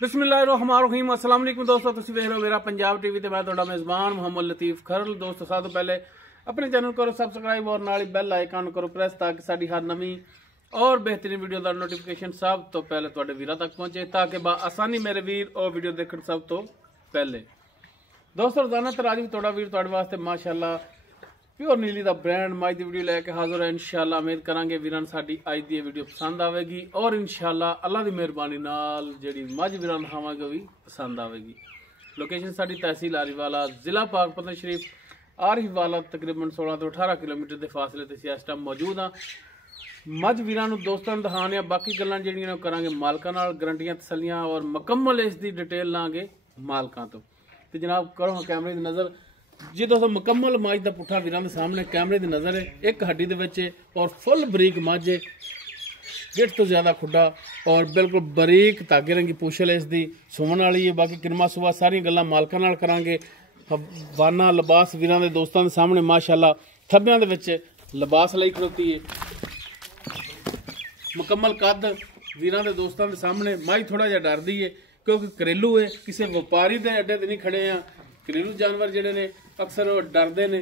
बिस्मिल्लाहिर्रहमानिर्रहीम अस्सलाम वालेकुम दोस्तों, तुसीं देख रहे हो मेरा पंजाब टीवी ते मैं तुहाडा मेज़बान मोहम्मद लतीफ खरल। दोस्तों सब तो पहले अपने चैनल करो सबसक्राइब और नाल बैल आइकन करो प्रेस ताकि साडी हर नवी और बेहतरीन वीडियो का नोटिफिकेशन सब तो पहले तुहाडे वीरां तक पहुंचे ताकि आसानी मेरे वीर और वीडियो देखण सब तो पहले। दोस्तों रोजाना तरह भी तुहाडा वीर तुहाडे वास्ते माशाअल्लाह प्योर नीली का ब्रांड मज की वीडियो लैके हाजिर है। इंशाअल्लाह उम्मीद करांगे वीरां साडी अज दी वीडियो पसंद आवेगी और इंशाअल्लाह अल्लाह की मेहरबानी नाल जिहड़ी मज वीरां दिखावांगे भी पसंद आवेगी। लोकेशन साडी तहसील आरीवाला, जिला पाकपतन शरीफ आरीवाला, तकरीबन 16 तो 18 किलोमीटर के फासले ते इस टाइम मौजूद हाँ। मज वीरां नूं दोस्तां नूं दिखाने बाकी गल्लां जिहड़ियां करांगे मालकां नाल, गारंटियां तसल्लियां और मुकम्मल इसकी डिटेल लांगे मालकां तो। ते जनाब करो कैमरे की नज़र जी दोस्तों, मुकम्मल मज का पुट्ठा वीरां दे सामने कैमरे की नज़र है। एक हड्डी दे विच और फुल बरीक मज है, गिट तो ज्यादा खुड्डा और बिल्कुल बरीक धागे रंगी पूछल इसकी सुमन वाली है। बाकी किरमा सुबह सारी गल्लां मालकां नाल करांगे। वाना लिबास वीरां दे दोस्तां दे सामने माशाअल्लाह थब्बियां दे विच लिबास लई खड़ोती है। मुकम्मल कद वीरां दे दोस्तां दे सामने मज थोड़ा जिहा डरदी है क्योंकि घरेलू है, किसी व्यापारी दे अड्डे ते नहीं खड़े हैं। घरेलू जानवर जिहड़े ने अक्सर डरते ने।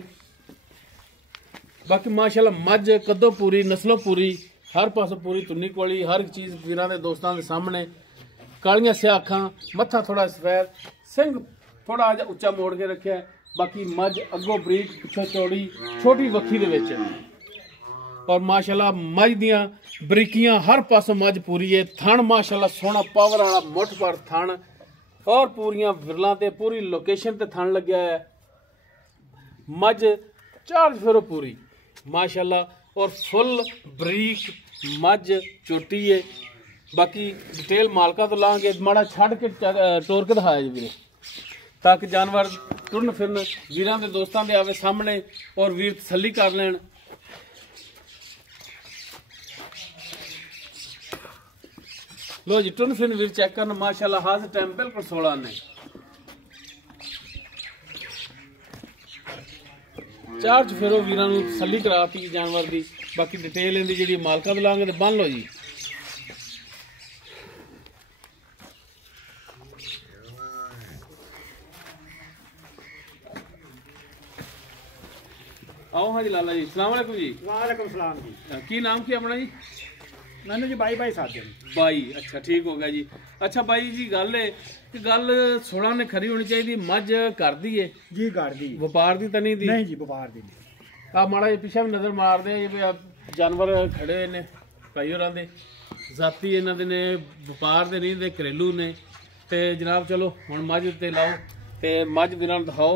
बाकी माशाअल्लाह मज कदों पूरी, नस्लों पूरी, हर पासों पूरी तुन्नी कोली, हर एक चीज़ वीरां दे दोस्तां दे सामने। कालियां स्याह अखां, मत्था थोड़ा सफेद, सिंह थोड़ा जिहा उच्चा मोड़ के रखा है। बाकी मज अगों बरीक, पिछों चौड़ी, छोटी वक्खी दे विच और माशाअल्लाह मज दियां बरीकियां हर पासों मज पूरी है। थण माशाअल्लाह सोहना पावर वाला मुठ पर थण और पूरियां विरलां ते पूरी लोकेशन ते थण लग्या है। मज चार्ज फिरो पूरी माशाअल्लाह और फुल बरीक मज चोटी है। बाकी डिटेल मालका तो लांगे, माड़ा छड़ के टोर के दिखाया जी वीरे ताकि जानवर टुरन फिरन वीरां दे दोस्तां दे आवे सामने और वीर तसल्ली कर लैन। लो जी टुरन फिरन वीर चेक करन माशाअल्लाह हाजिर टाइम बिल्कुल 16 ने। चार्ज फिरो वीरां नूं तसल्ली कराती जानवर की। बाकी डिटेल इहदी जिहड़ी मालका तो लांगे तो बन लो जी। आओ हाँ जी लाला जी, सलाम वालेकुम जी। वालेकुम सलाम जी। की नाम की अपना जी? मैंने जी बाई साथ बाई, अच्छा ठीक हो गया जी। अच्छा बाई जी गल है कि गल 16 ने खरी होनी चाहिए। मज घर दी है जी? घर दी, व्यापार दी तो नहीं दी? नहीं जी व्यापार दी नहीं। आप माड़ा पिछा भी नजर मार दे जानवर खड़े ने भाई होरां दे जाती इन्हां दे ने, व्यापार दे नहीं दे, घरेलू ने। ते जनाब चलो हुण मज ते लाओ ते मज वीरां नूं दिखाओ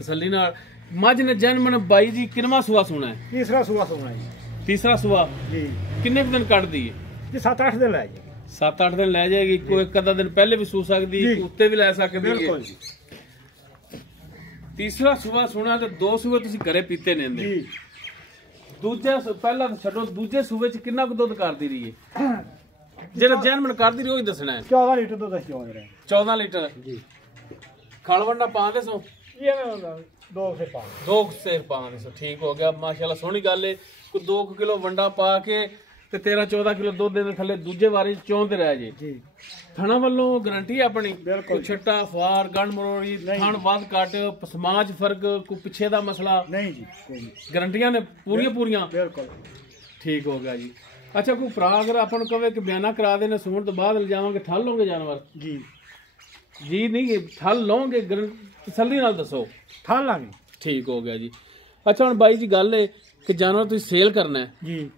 तसल्ली नाल। मज ने जन्म बाई जी किनवा सुआ सुना है? तीसरा सुआ सुना जी। तीसरा सुआ जी। किन्ने दिन कट दी है जी? 7-8 दिन लै जाएगी। 7-8 दिन लै जाएगी। कोई एक अद्धा दिन पहले भी सू सकती है, उत्ते भी लै सकती है। बिल्कुल जी। तीसरा सुआ सुना तो 2 सूए तुसीं घरे पीते ने जी। दूजा पहला छड्डो, दूजे सूए च किन्ना कुछ दुध करदी रही है? जेड़ा जैनमन करदी रही ओही दसना है। 14 लीटर दुध चोंद रहे। 14 लीटर जी। खल वंडा पांदे सो? ये 2 सेर पांदे सो। ठीक हो गया माशाअल्लाह, सोहनी गल है। कोई 2 किलो वंडा पा के ते 13-14 किलो दुध दे थले दूजे वारी चोंदे रह जे जी। थणा वालों गारंटी है अपनी? बिल्कुल। छट्टा फार गंढ मरोड़ी थण वध घट समाज फर्क कोई पिछे दा मसला नहीं जी? कोई गारंटियां ने पूरियां बिल्कुल। ठीक हो गया जी। अच्छा कोई भरा अगर अपन कहे कि बयाना करा देने सुन तो बाद ले जावांगे ठल लोगे जानवर? जी जी नहीं ठल लोगे, तसल्ली नाल दसो। ठल लांगे। ठीक हो गया जी। अच्छा हुण बाई जी गल है कि जानवर तुसीं सेल करना है जी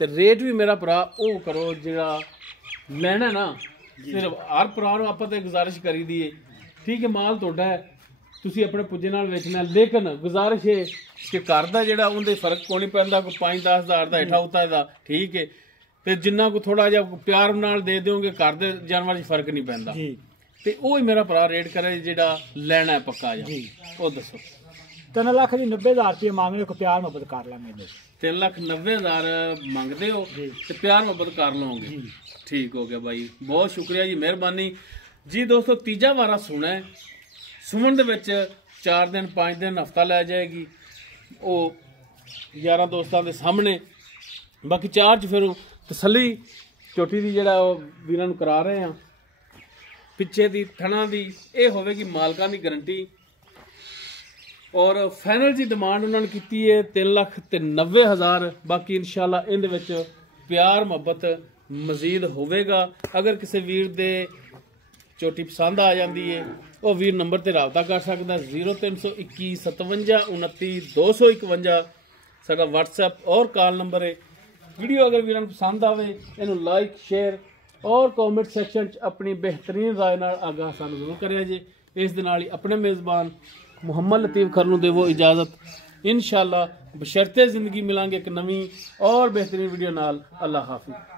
ते रेट भी मेरा भरा वो करो जिहड़ा लेना ना। सिर्फ हर भरा नूं आपां ते गुजारिश करी दी है, ठीक है माल तुहाडा है, तुसीं अपने पुज्जे नाल वेचना, लेकिन गुजारिश है कि घर दा जिहड़ा उहदे फर्क कोई नहीं पैंदा। कोई 5-10 हज़ार दा हेठा उता दा ठीक है, ते जिन्ना को थोड़ा जिहा प्यार नाल दे दोगे घर दे जानवर च फर्क नहीं पैंदा जी। ते ओह ही मेरा भरा रेट करे जिहड़ा लेना है पक्का जी। वो दसो। 3 लाख जी 90,000 रुपये मांगने को प्यार मोहब्बत कर लेंगे। 3,90,000 मंगते हो तो प्यार मोहब्बत कर लोगे। ठीक हो गया भाई, बहुत शुक्रिया जी, मेहरबानी जी। दोस्तों तीजा वारा सुना है, सुमन दे विच 4 दिन 5 दिन हफ्ता लै जाएगी वो यारां दोस्तां दे सामने। बाकी चार च फिर तसल्ली चोटी की जिहड़ा वीरां नूं करा रहे हैं ਪਿੱਛੇ ਦੀ ਥਣਾ ਦੀ ਇਹ ਹੋਵੇਗੀ ਮਾਲਕਾਂ ਦੀ ਗਾਰੰਟੀ। ਔਰ ਫਾਈਨਲ ਜੀ ਡਿਮਾਂਡ ਉਹਨਾਂ ਨੇ ਕੀਤੀ ਹੈ 3,90,000। ਬਾਕੀ ਇਨਸ਼ਾਅੱਲਾ ਇਹਦੇ ਵਿੱਚ ਪਿਆਰ ਮੁਹੱਬਤ ਮਜ਼ੀਦ ਹੋਵੇਗਾ। ਅਗਰ ਕਿਸੇ ਵੀਰ ਦੇ ਝੋਟੀ ਪਸੰਦ ਆ ਜਾਂਦੀ ਹੈ ਉਹ ਵੀਰ ਨੰਬਰ ਤੇ ਰਾਬਤਾ ਕਰ ਸਕਦਾ 0321 57 29 251 ਸਾਡਾ WhatsApp ਔਰ ਕਾਲ ਨੰਬਰ ਹੈ। ਵੀਡੀਓ ਅਗਰ ਵੀਰਾਂ ਨੂੰ ਪਸੰਦ ਆਵੇ ਇਹਨੂੰ ਲਾਈਕ ਸ਼ੇਅਰ ਔਰ ਕਮੈਂਟ ਸੈਕਸ਼ਨ 'ਚ ਆਪਣੀ ਬਿਹਤਰੀਨ ਰਾਏ ਨਾਲ ਆਗਾਹ ਸਾਨੂੰ ਜ਼ਰੂਰ ਕਰਿਆ ਜੇ। ਇਸ ਦੇ ਨਾਲ ਹੀ ਆਪਣੇ ਮੇਜ਼ਬਾਨ ਮੁਹੰਮਦ ਲਤੀਫ ਖਰ ਨੂੰ ਦੇਵੋ ਇਜਾਜ਼ਤ। ਇਨਸ਼ਾਅੱਲਾ ਬਸ਼ਰਤੇ ਜ਼ਿੰਦਗੀ ਮਿਲਾਂਗੇ ਇੱਕ ਨਵੀਂ ਔਰ ਬਿਹਤਰੀਨ ਵੀਡੀਓ ਨਾਲ। ਅੱਲਾ ਹਾਫਿਜ਼।